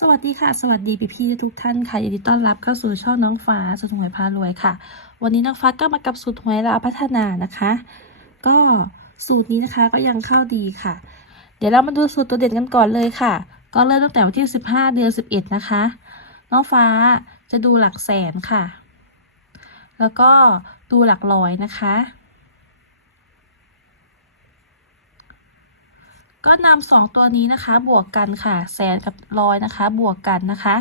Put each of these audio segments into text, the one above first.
สวัสดีค่ะ สวัสดีพี่พี่ทุกท่านค่ะยินดีต้อนรับเข้าสู่ช่องน้องฟ้าสุดหวยพารวยค่ะ วันนี้น้องฟ้าก็มากับสูตรหวยเราพัฒนานะคะ ก็สูตรนี้นะคะก็ยังเข้าดีค่ะ เดี๋ยวเรามาดูสูตรตัวเด่นกันก่อนเลยค่ะ ก็เริ่มตั้งแต่วันที่ 15 เดือน 11 นะคะ น้องฟ้าจะดูหลักแสนค่ะ แล้วก็ดูหลักร้อยนะคะ ก็นำสองตัวนี้นะคะ บวกกันค่ะแสนกับร้อยนะคะ บวกกันนะคะ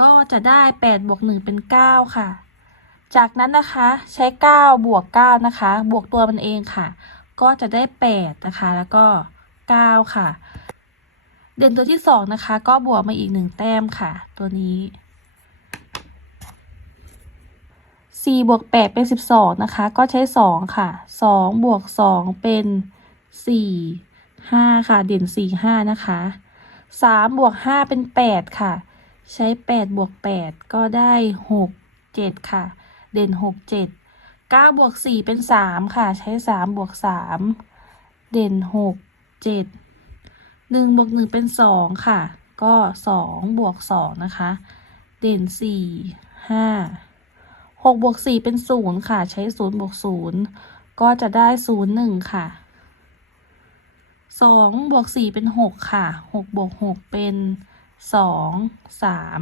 ก็จะได้แปดบวกหนึ่งเป็นเก้าค่ะ จากนั้นนะคะใช้เก้าบวกเก้านะคะ บวกตัวมันเองค่ะ ก็จะได้แปดนะคะ แล้วก็เก้าค่ะ เด่นตัวที่สองนะคะ ก็บวกมาอีกหนึ่งแต้มค่ะ ตัวนี้สี่บวกแปดเป็นสิบสองนะคะ ก็ใช้สองค่ะสองบวกสองเป็นสี่ ห้าค่ะ เด่นสี่ห้านะคะสามบวกห้าเป็นแปดค่ะ ใช้แปดบวกแปดก็ได้หกเจ็ดค่ะ เด่นหกเจ็ดเก้าบวกสี่เป็นสามค่ะ ใช้สามบวกสามเด่นหกเจ็ดหนึ่งบวกหนึ่งเป็นสองค่ะ ก็สองบวกสองนะคะ เด่นสี่ห้าหกบวกสี่เป็นศูนย์ค่ะ ใช้ศูนย์บวกศูนย์ก็จะได้ศูนย์หนึ่งค่ะ สองบวกสี่เป็นหกค่ะหกบวกหกเป็นสองสาม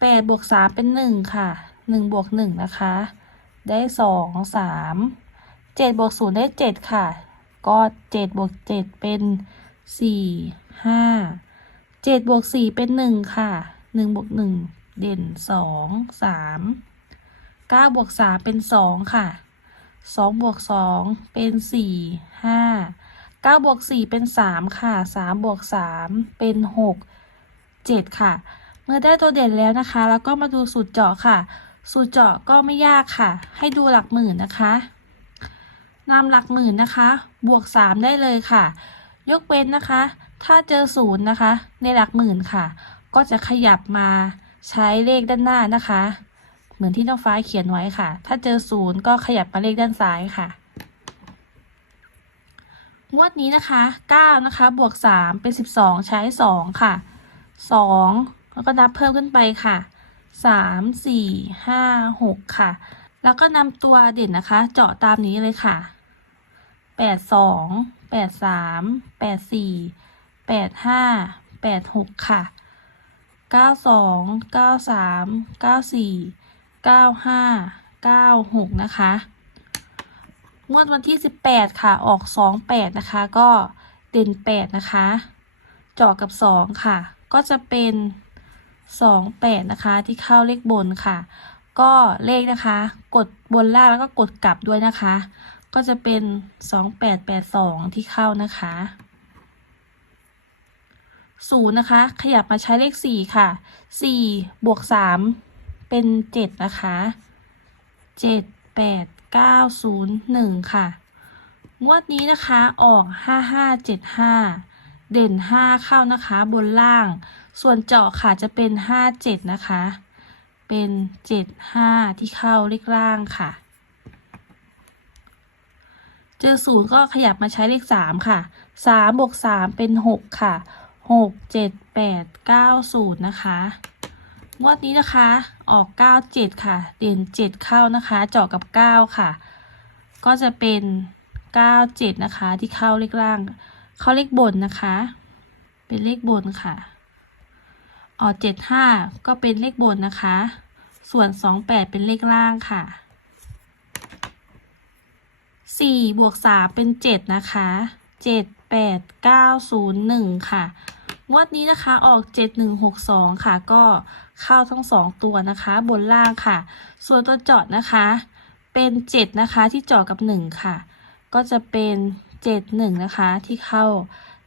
แปดบวกสามเป็นหนึ่งค่ะหนึ่งบวกหนึ่งนะคะ ได้สองสามเจ็ดบวกศูนย์ได้เจ็ดค่ะ ก็เจ็ดบวกเจ็ดเป็นสี่ห้าเจ็ดบวกสี่เป็นหนึ่งค่ะหนึ่งบวกหนึ่งเด่นสองสามเก้าบวกสามเป็นสองค่ะสองบวกสองเป็นสี่ห้า เก้าบวกสี่เป็นสามค่ะสามบวกสามเป็นหกเจ็ดค่ะ เมื่อได้ตัวเด่นแล้วนะคะ แล้วก็มาดูสูตรเจาะค่ะ สูตรเจาะก็ไม่ยากค่ะ ให้ดูหลักหมื่นนะคะนำหลักหมื่นนะคะ บวกสามได้เลยค่ะ ยกเว้นนะคะ ถ้าเจอศูนย์นะคะ ในหลักหมื่นค่ะ ก็จะขยับมาใช้เลขด้านหน้านะคะ เหมือนที่น้องฟ้าเขียนไว้ค่ะ ถ้าเจอศูนย์ก็ขยับมาเลขด้านซ้ายค่ะ งวดนี้นะคะ9นะคะบวก 3 เป็น 12 ใช้ 2 ค่ะ 2 แล้วก็นับเพิ่มขึ้นไปค่ะ 3 4 5 6 ค่ะ แล้วก็นำตัวเด่นนะคะ เจาะตามนี้เลยค่ะ 8 2 8 3 8 4 8 5 8 6 ค่ะ 9 2 9 3 9 4 9 5 9 6 นะคะ งวดวันที่ 18 ค่ะ ออก 28 นะคะ ก็เด่น 8 นะคะจาะกับ 2 ค่ะ ก็จะเป็น 28 นะคะ ที่เข้าเลขบนค่ะ ก็เลขนะคะ กดบนล่างแล้วก็กดกลับด้วยนะคะ ก็จะเป็น 2882 ที่เข้านะคะ0นะคะ ขยับมาใช้เลข4ค่ะ4บวก3เป็น7นะคะ7 8 9 0 1 ค่ะ งวดนี้นะคะออก 5575 เด่น 5 เข้านะคะบนล่าง ส่วนเจาะค่ะจะเป็น 57 นะคะ เป็น 75 ที่เข้าเลขล่างค่ะ เจอศูนย์ก็ขยับมาใช้เลข 3 ค่ะ 3 บวก 3 เป็น 6 ค่ะ 6 7 8 9 0 นะคะ งวดนี้นะคะ ออก 97 ค่ะ เด่น 7 เข้านะคะ เจาะกับ 9 ค่ะ ก็จะเป็น 97 นะคะ ที่เข้าเลขล่าง เข้าเลขบนนะคะ เป็นเลขบนค่ะ ออก 75 ก็เป็นเลขบนนะคะ ส่วน 28 เป็นเลขล่างค่ะ 4 บวก 3 เป็น 7 นะคะ 7 8 9 0 1 ค่ะ งวดนี้นะคะออก7162ค่ะ ก็เข้าทั้งสองตัวนะคะ บนล่างค่ะ ส่วนตัวเจาะนะคะ เป็น7นะคะที่เจาะกับ1ค่ะ ก็จะเป็น71นะคะที่เข้า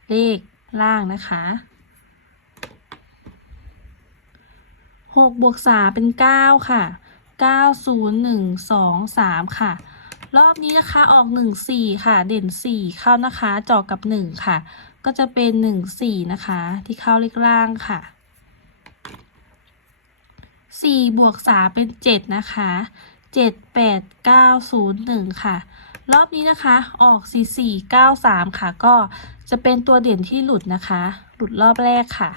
เลขล่างนะคะ6บวก3เป็น 9 ค่ะ 9 0 1 2 3 ค่ะ รอบนี้นะคะออก 1 4 ค่ะ เด่น 4 เข้านะคะจาะกับ 1 ค่ะ ก็จะเป็น1 4นะคะ ที่เข้าเลขล่างค่ะ4บวก3เป็น7นะคะ7 8 9 0 1ค่ะ รอบนี้นะคะออก4 4 9 3ค่ะ ก็จะเป็นตัวเด่นที่หลุดนะคะ หลุดรอบแรกค่ะ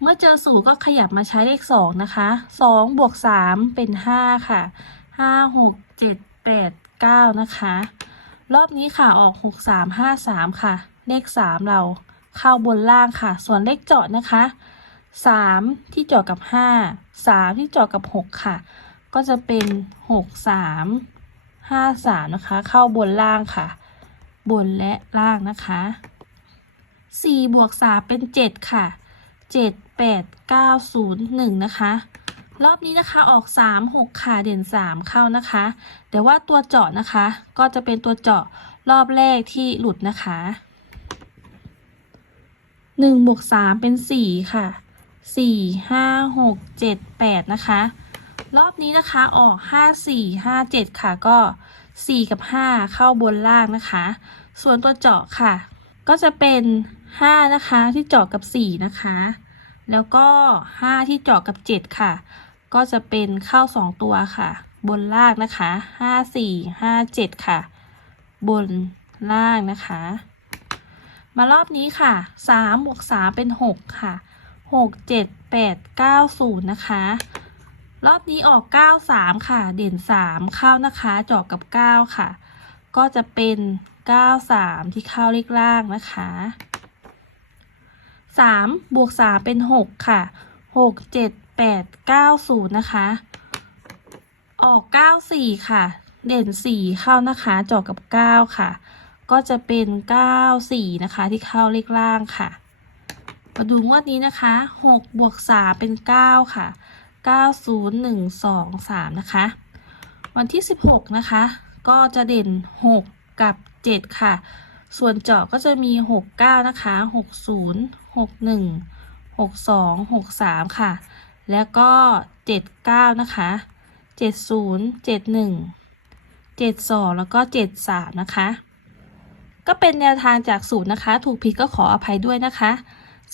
เมื่อเจอศูนย์ก็ขยับมาใช้เลขสองนะคะสองบวกสามเป็นห้าค่ะห้าหกเจ็ดแปดเก้านะคะ รอบนี้ค่ะออกหกสามห้าสามค่ะ เลขสามเราเข้าบนล่างค่ะ ส่วนเลขเจาะนะคะสามที่เจาะกับห้าสามที่เจาะกับหกค่ะ ก็จะเป็นหกสามห้าสามนะคะ เข้าบนล่างค่ะ บนและล่างนะคะสี่บวกสามเป็นเจ็ดค่ะเจ็ดแปดเก้าศูนย์หนึ่งนะคะ รอบนี้นะคะออกสามหกค่ะ เด่นสามเข้านะคะ แต่ว่าตัวเจาะนะคะ ก็จะเป็นตัวเจาะรอบแรกที่หลุดนะคะ หนึ่งบวกสามเป็นสี่ค่ะสี่ห้าหกเจ็ดแปดนะคะ รอบนี้นะคะออกห้าสี่ห้าเจ็ดค่ะก็สี่กับห้าเข้าบนล่างนะคะ ส่วนตัวเจาะค่ะ ก็จะเป็นห้านะคะที่เจาะกับสี่นะคะ แล้วก็ห้าที่เจาะกับเจ็ดค่ะ ก็จะเป็นเข้าสองตัวค่ะ บนล่างนะคะห้าสี่ห้าเจ็ดค่ะ บนล่างนะคะ มารอบนี้ค่ะสามบวกสามเป็นหกค่ะหกเจ็ดแปดเก้าศูนย์นะคะ รอบนี้ออกเก้าสามค่ะ เด่นสามเข้านะคะจาะกับเก้าค่ะ ก็จะเป็นเก้าสามที่เข้าเลขล่างนะคะสามบวกสามเป็นหกค่ะหกเจ็ดแปดเก้าศูนย์นะคะ ออกเก้าสี่ค่ะ เด่นสี่เข้านะคะจาะกับเก้าค่ะ ก็จะเป็นเก้าสี่นะคะ ที่เข้าเลขล่างค่ะมาดูงวดนี้นะคะหกบวกสามเป็นเก้าค่ะเก้าศูนย์หนึ่งสองสามนะคะ วันที่สิบหกนะคะ ก็จะเด่นหกกับเจ็ดค่ะ ส่วนเจาะก็จะมีหกเก้านะคะหกศูนย์หกหนึ่งหกสองหกสามค่ะ แล้วก็เจ็ดเก้านะคะเจ็ดศูนย์เจ็ดหนึ่งเจ็ดสองแล้วก็เจ็ดสามนะคะ ก็เป็นแนวทางจากสูตรนะคะ ถูกผิดก็ขออภัยด้วยนะคะ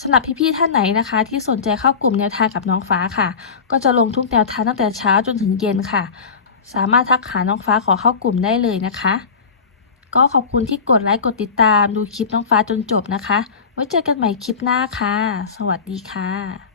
สำหรับพี่ๆท่านไหนนะคะ ที่สนใจเข้ากลุ่มแนวทางกับน้องฟ้าค่ะ ก็จะลงทุกแนวทางตั้งแต่เช้าจนถึงเย็นค่ะ สามารถทักหาน้องฟ้าขอเข้ากลุ่มได้เลยนะคะ ก็ขอบคุณที่กดไลค์กดติดตามดูคลิปน้องฟ้าจนจบนะคะ ไว้เจอกันใหม่คลิปหน้าค่ะ สวัสดีค่ะ